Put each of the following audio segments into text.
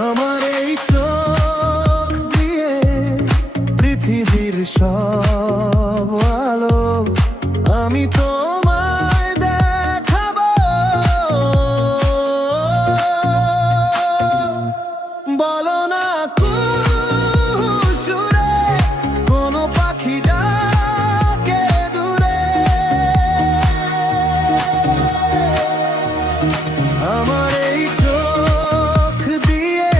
আমার এই চোখ দিয়ে পৃথিবীর সব আলো আমি তোমায় দেখাবো। বলো না সুরে কোনো পাখি ডাকে দূরে। আমার এই চোখ দিয়ে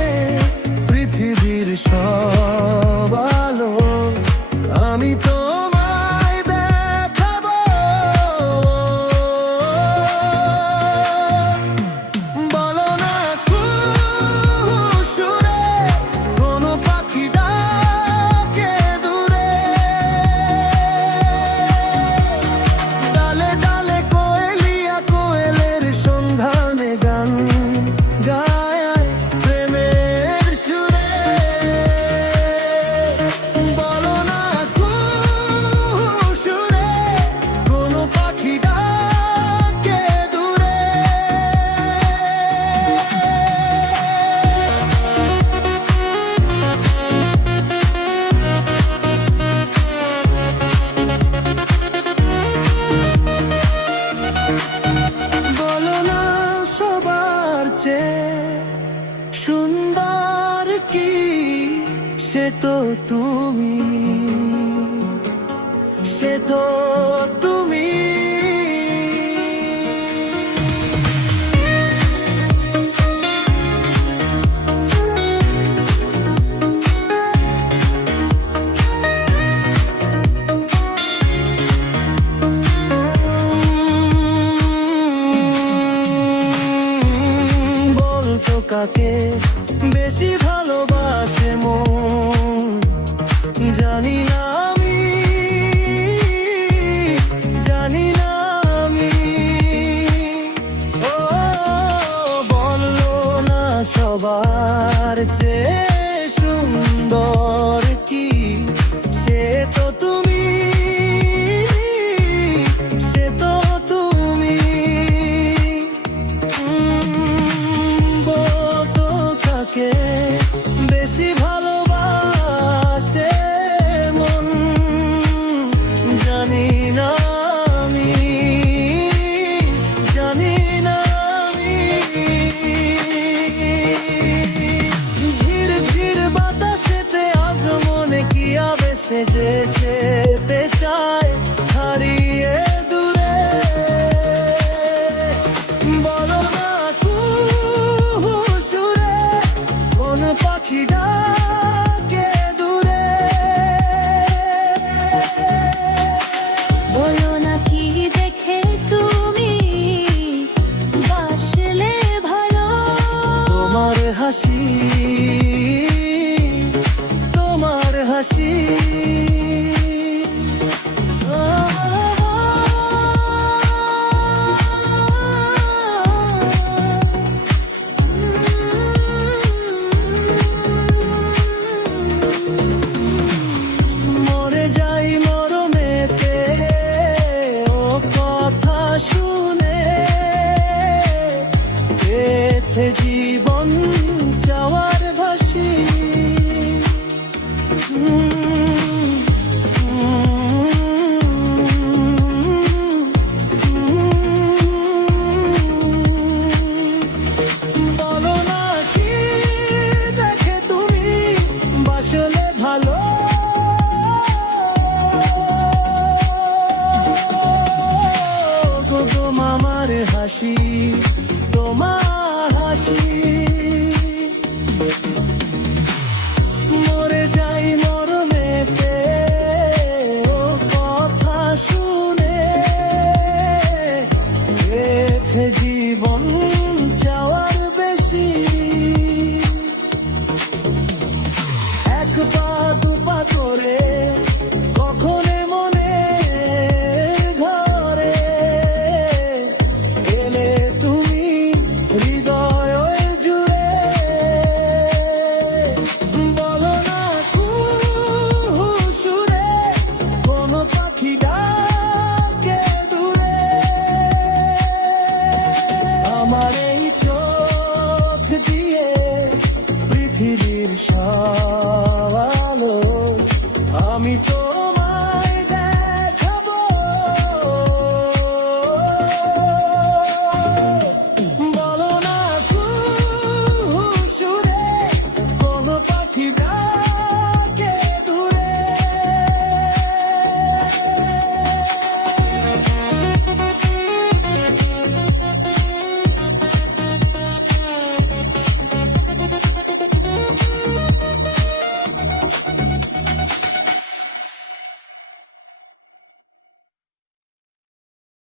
পৃথিবীর সব আলো আমি তোমায় দেখাবো। বলো না সুরে কোনো পাখি ডাকে দূরে। ডালে ডালে কোয়েলিয়া কোয়েলের সন্ধানে গান গায় প্রেমের সুরে। বলো না সুরে কোনো পাখি ডাকে দূরে। বলো না সবার চেয়ে সুন্দর কি সে তো তুমি, সে তো তুমি। বলতো কাকে বেশি ভালোবাসে মন জানি না আমি, জানি না আমি। ও বললো না সবার চেয়ে সুন্দর কি সে তো তুমি, সে তো তুমি। বলতো কাকে বেশি ভালোবাসে মন জানি না আমি, জানি না আমি। ঝির ঝির বাতাসেতে আজ মনে কি আবেশে যে যেতে চায় হারিয়ে দূরে। বলো না সুরে কোন পাখি ডাকে দূরে। বলো না কি দেখে তুমি বাসলে ভালো। তোমার হাসি, তোমার হাসি। মরে যাই মরমেতে ও কথা শুনে পেয়েছে জীবন চাওয়ার ভাসি।